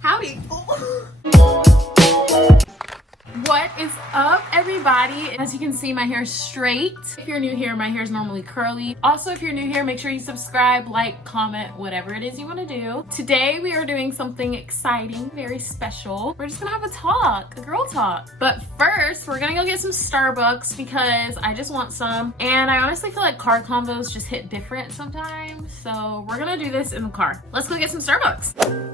Howdy. What is up, everybody? As you can see, my hair is straight. If you're new here, my hair is normally curly. Also, if you're new here, make sure you subscribe, like, comment, whatever it is you want to do. Today, we are doing something exciting, very special. We're just gonna have a talk, a girl talk. But first, we're gonna go get some Starbucks because I just want some. And I honestly feel like car combos just hit different sometimes. So we're gonna do this in the car. Let's go get some Starbucks.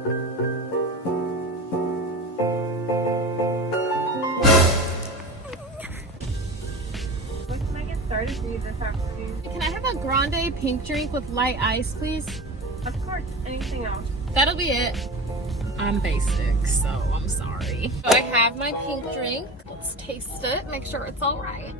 For you this afternoon. Can I have a grande pink drink with light ice, please? Of course. Anything else? That'll be it. I'm basic, so I'm sorry. So I have my pink drink. Let's taste it, make sure it's all right.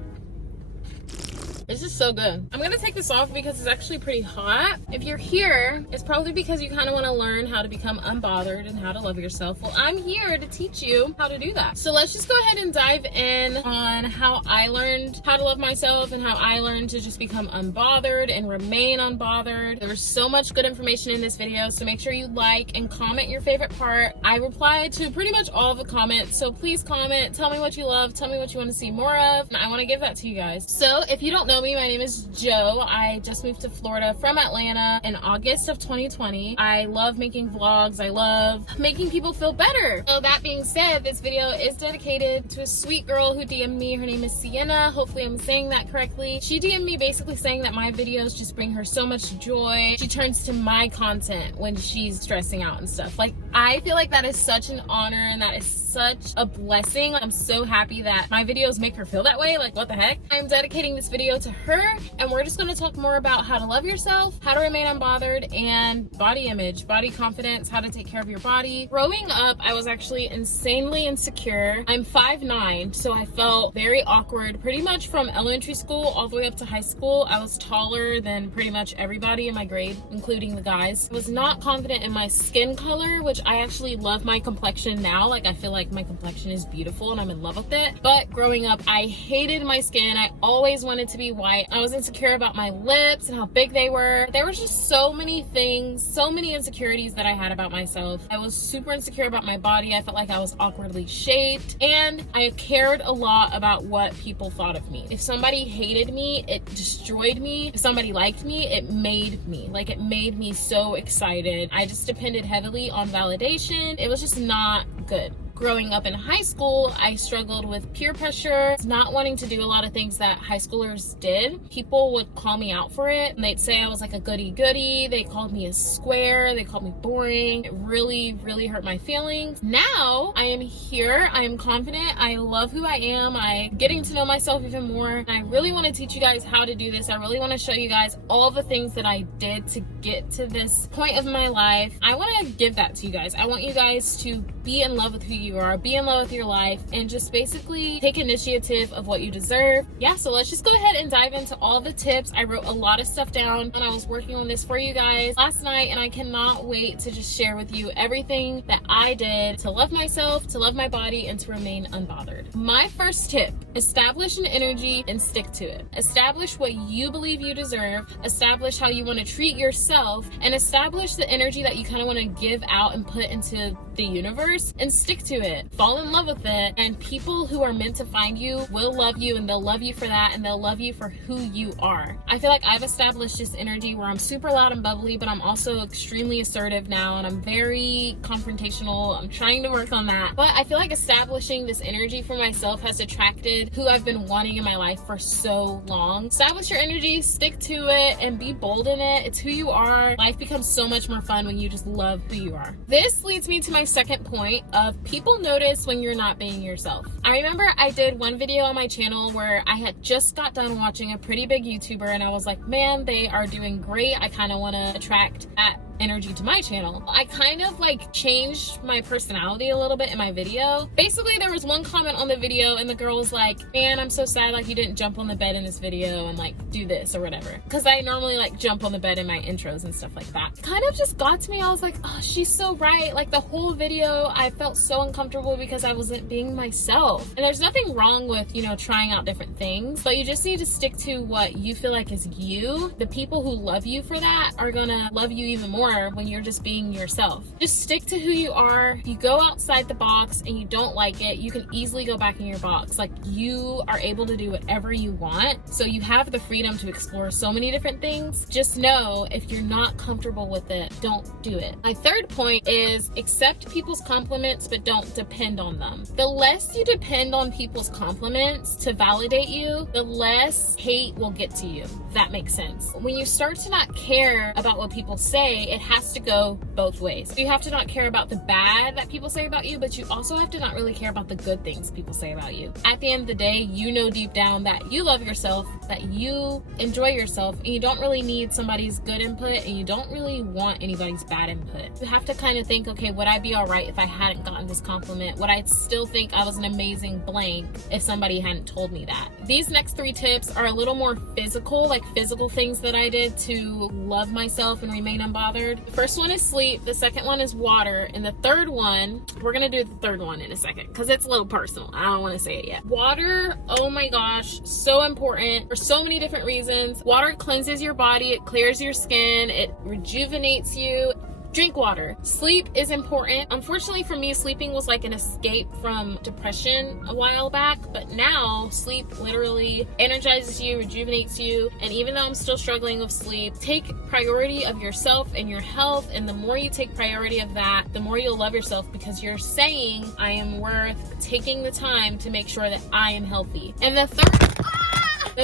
This is so good. I'm gonna take this off because it's actually pretty hot. If you're here, it's probably because you kind of want to learn how to become unbothered and how to love yourself. Well, I'm here to teach you how to do that. So let's just go ahead and dive in on how I learned how to love myself and how I learned to just become unbothered and remain unbothered. There's so much good information in this video, so make sure you like and comment your favorite part. I replied to pretty much all of the comments, so please comment, tell me what you love, tell me what you want to see more of, and I want to give that to you guys. So if you don't know me, my name is Joe. I just moved to Florida from Atlanta in August of 2020. I love making vlogs. I love making people feel better. So that being said, this video is dedicated to a sweet girl who DM'd me. Her name is Sienna. Hopefully I'm saying that correctly. She DM'd me basically saying that my videos just bring her so much joy. She turns to my content when she's stressing out and stuff. Like, I feel like that is such an honor and that is such a blessing. I'm so happy that my videos make her feel that way. Like, what the heck? I'm dedicating this video to her, and we're just going to talk more about how to love yourself, how to remain unbothered, and body image, body confidence, how to take care of your body. Growing up, I was actually insanely insecure. I'm 5'9", so I felt very awkward pretty much from elementary school all the way up to high school. I was taller than pretty much everybody in my grade, including the guys. I was not confident in my skin color, which I actually love my complexion now. Like, I feel like my complexion is beautiful and I'm in love with it. But growing up, I hated my skin. I always wanted to be white. I was insecure about my lips and how big they were. There was just so many things, so many insecurities that I had about myself. I was super insecure about my body. I felt like I was awkwardly shaped, and I cared a lot about what people thought of me. If somebody hated me, it destroyed me. If somebody liked me, it made me. Like, it made me so excited. I just depended heavily on validation. It was just not good. Growing up in high school, I struggled with peer pressure, not wanting to do a lot of things that high schoolers did. People would call me out for it, and they'd say I was like a goody-goody. They called me a square. They called me boring. It really, really hurt my feelings. Now, I am here. I am confident. I love who I am. I'm getting to know myself even more. And I really want to teach you guys how to do this. I really want to show you guys all the things that I did to get to this point of my life. I want to give that to you guys. I want you guys to be in love with who you are, be in love with your life, and just basically take initiative of what you deserve. Yeah, so let's just go ahead and dive into all the tips. I wrote a lot of stuff down when I was working on this for you guys last night, and I cannot wait to just share with you everything that I did to love myself, to love my body, and to remain unbothered. My first tip: establish an energy and stick to it. Establish what you believe you deserve, establish how you want to treat yourself, and establish the energy that you kind of want to give out and put into the universe, and stick to it. Fall in love with it, and people who are meant to find you will love you, and they'll love you for that, and they'll love you for who you are. I feel like I've established this energy where I'm super loud and bubbly, but I'm also extremely assertive now, and I'm very confrontational. I'm trying to work on that, but I feel like establishing this energy for myself has attracted who I've been wanting in my life for so long. Establish your energy, stick to it, and be bold in it. It's who you are. Life becomes so much more fun when you just love who you are. This leads me to my second point of people notice when you're not being yourself. I remember I did one video on my channel where I had just got done watching a pretty big YouTuber, and I was like, man, they are doing great. I kind of want to attract that energy to my channel. I kind of like changed my personality a little bit in my video. Basically, there was one comment on the video and the girl was like, man, I'm so sad like you didn't jump on the bed in this video and like do this or whatever, because I normally like jump on the bed in my intros and stuff like that. Kind of just got to me. I was like, oh, she's so right. Like the whole video I felt so uncomfortable because I wasn't being myself. And there's nothing wrong with, you know, trying out different things, but you just need to stick to what you feel like is you. The people who love you for that are gonna love you even more. more when you're just being yourself. Just stick to who you are. You go outside the box and you don't like it, you can easily go back in your box. Like, you are able to do whatever you want. So you have the freedom to explore so many different things. Just know if you're not comfortable with it, don't do it. My third point is accept people's compliments, but don't depend on them. The less you depend on people's compliments to validate you, the less hate will get to you. If that makes sense. When you start to not care about what people say, it has to go both ways. You have to not care about the bad that people say about you, but you also have to not really care about the good things people say about you. At the end of the day, you know deep down that you love yourself, that you enjoy yourself, and you don't really need somebody's good input, and you don't really want anybody's bad input. You have to kind of think, okay, would I be all right if I hadn't gotten this compliment? Would I still think I was an amazing blank if somebody hadn't told me that? These next 3 tips are a little more physical, like physical things that I did to love myself and remain unbothered. The first one is sleep, the second one is water, and the third one, we're gonna do the third one in a second because it's a little personal. I don't want to say it yet. Water, oh my gosh, so important for so many different reasons. Water cleanses your body, it clears your skin, it rejuvenates you. Drink water. Sleep is important. Unfortunately for me, sleeping was like an escape from depression a while back, but now sleep literally energizes you, rejuvenates you, and even though I'm still struggling with sleep, take priority of yourself and your health, and the more you take priority of that, the more you'll love yourself because you're saying, I am worth taking the time to make sure that I am healthy. And the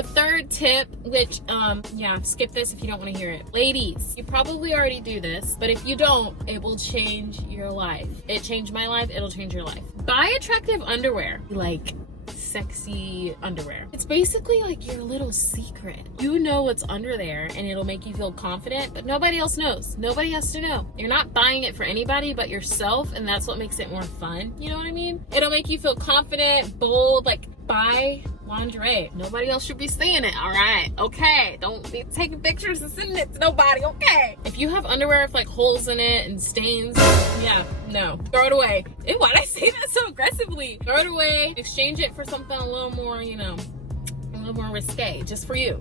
third tip, which, skip this if you don't want to hear it. Ladies, you probably already do this, but if you don't, it will change your life. It changed my life, it'll change your life. Buy attractive underwear, like sexy underwear. It's basically like your little secret. You know what's under there and it'll make you feel confident, but nobody else knows. Nobody has to know. You're not buying it for anybody but yourself, and that's what makes it more fun. You know what I mean? It'll make you feel confident, bold, like buy lingerie. Nobody else should be seeing it, all right? Okay, don't be taking pictures and sending it to nobody, okay? If you have underwear with like holes in it and stains, yeah, no, throw it away. Ew, why'd I say that so aggressively? Throw it away, exchange it for something a little more, a little more risque, just for you.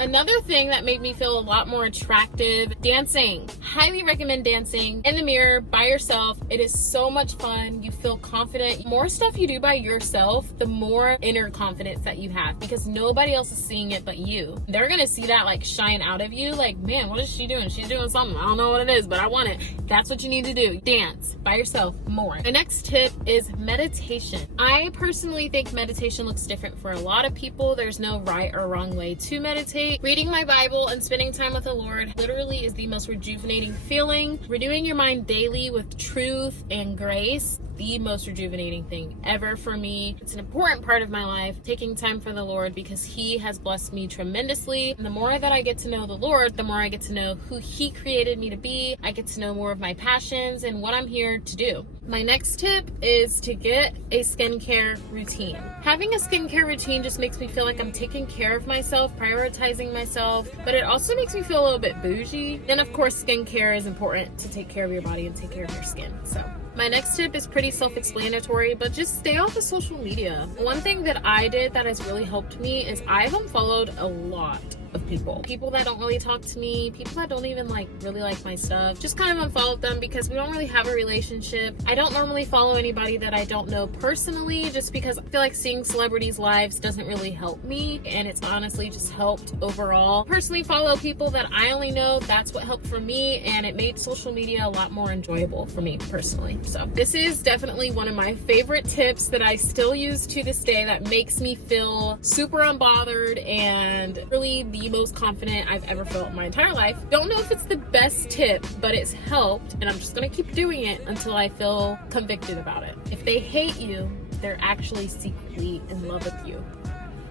Another thing that made me feel a lot more attractive, dancing. Highly recommend dancing in the mirror by yourself. It is so much fun. You feel confident. The more stuff you do by yourself, the more inner confidence that you have because nobody else is seeing it but you. They're gonna see that like shine out of you, like, man, what is she doing? She's doing something. I don't know what it is, but I want it. That's what you need to do. Dance by yourself more. The next tip is meditation. I personally think meditation looks different for a lot of people. There's no right or wrong way to meditate. Reading my Bible and spending time with the Lord literally is the most rejuvenating feeling. Renewing your mind daily with truth and grace, the most rejuvenating thing ever for me. It's an important part of my life, taking time for the Lord, because He has blessed me tremendously. And the more that I get to know the Lord, the more I get to know who He created me to be. I get to know more of my passions and what I'm here to do. My next tip is to get a skincare routine. Having a skincare routine just makes me feel like I'm taking care of myself, prioritizing myself, but it also makes me feel a little bit bougie. Then of course, skincare is important to take care of your body and take care of your skin. So my next tip is pretty self-explanatory, but just stay off of social media. One thing that I did that has really helped me is I've unfollowed a lot of people that don't really talk to me, people that don't even really like my stuff. Just kind of unfollowed them because we don't really have a relationship. I don't normally follow anybody that I don't know personally, just because I feel like seeing celebrities' lives doesn't really help me, and it's honestly just helped overall. Personally follow people that I only know. That's what helped for me, and it made social media a lot more enjoyable for me personally. So this is definitely one of my favorite tips that I still use to this day that makes me feel super unbothered and really the most confident I've ever felt in my entire life. Don't know if it's the best tip, but it's helped, and I'm just gonna keep doing it until I feel convicted about it. If they hate you, they're actually secretly in love with you.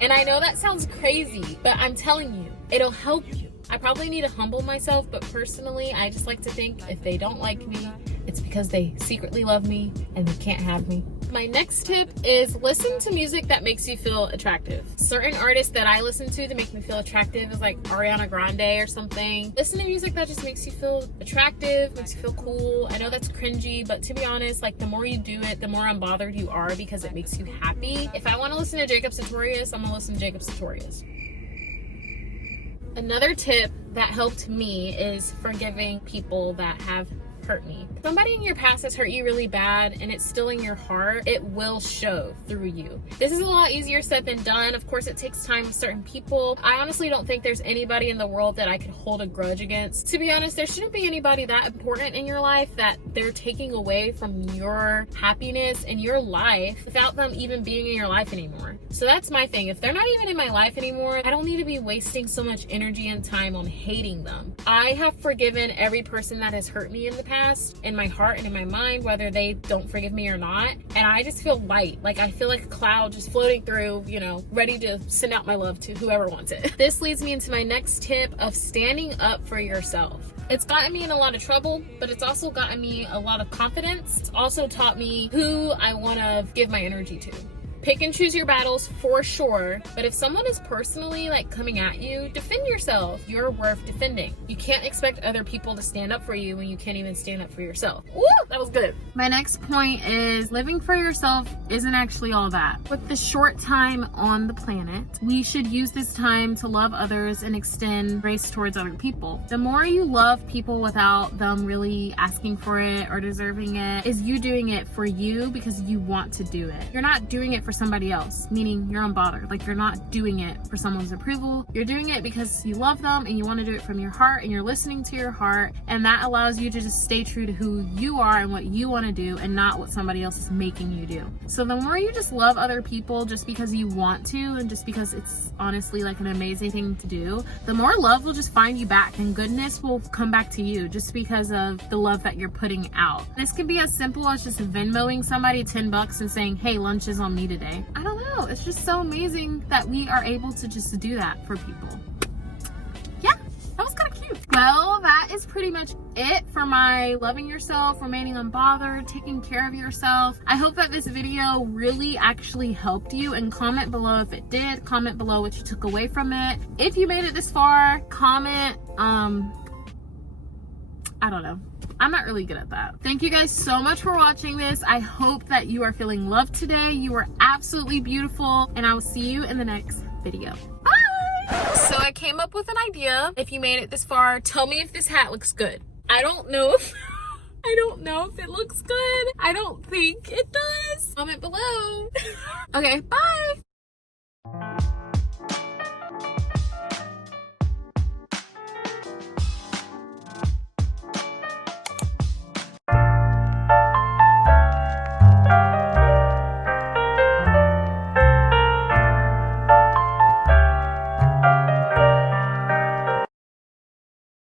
And I know that sounds crazy, but I'm telling you, it'll help you. I probably need to humble myself, but personally, I just like to think if they don't like me, it's because they secretly love me and they can't have me. My next tip is listen to music that makes you feel attractive. Certain artists that I listen to that make me feel attractive is like Ariana Grande or something. Listen to music that just makes you feel attractive, makes you feel cool. I know that's cringy, but to be honest, the more you do it, the more unbothered you are because it makes you happy. If I want to listen to Jacob Sartorius, I'm gonna listen to Jacob Sartorius. Another tip that helped me is forgiving people that have hurt me. If somebody in your past has hurt you really bad and it's still in your heart, it will show through you. This is a lot easier said than done. Of course, it takes time with certain people. I honestly don't think there's anybody in the world that I could hold a grudge against. To be honest, there shouldn't be anybody that important in your life that they're taking away from your happiness and your life without them even being in your life anymore. So that's my thing. If they're not even in my life anymore, I don't need to be wasting so much energy and time on hating them. I have forgiven every person that has hurt me in the past, in my heart and in my mind, whether they don't forgive me or not. And I just feel light. Like I feel like a cloud just floating through, you know, ready to send out my love to whoever wants it. This leads me into my next tip of standing up for yourself. It's gotten me in a lot of trouble, but it's also gotten me a lot of confidence. It's also taught me who I want to give my energy to. Pick and choose your battles for sure, but if someone is personally like coming at you, defend yourself. You're worth defending. You can't expect other people to stand up for you when you can't even stand up for yourself. Woo, that was good. My next point is living for yourself isn't actually all that. With the short time on the planet, we should use this time to love others and extend grace towards other people. The more you love people without them really asking for it or deserving it, is you doing it for you because you want to do it. You're not doing it for somebody else, meaning you're unbothered. Like you're not doing it for someone's approval. You're doing it because you love them and you want to do it from your heart and you're listening to your heart, and that allows you to just stay true to who you are and what you want to do and not what somebody else is making you do. So the more you just love other people just because you want to and just because it's honestly like an amazing thing to do, the more love will just find you back and goodness will come back to you just because of the love that you're putting out. This can be as simple as just Venmoing somebody $10 and saying, hey, lunch is on me today. I don't know. It's just so amazing that we are able to just do that for people. Yeah, that was kind of cute. Well, that is pretty much it for my loving yourself, remaining unbothered, taking care of yourself. I hope that this video really actually helped you, and comment below if it did. Comment below what you took away from it. If you made it this far, comment, I don't know. I'm not really good at that. Thank you guys so much for watching this. I hope that you are feeling loved today. You are absolutely beautiful, and I will see you in the next video. Bye! So I came up with an idea. If you made it this far, tell me if this hat looks good. I don't know if it looks good. I don't think it does. Comment below. Okay, bye!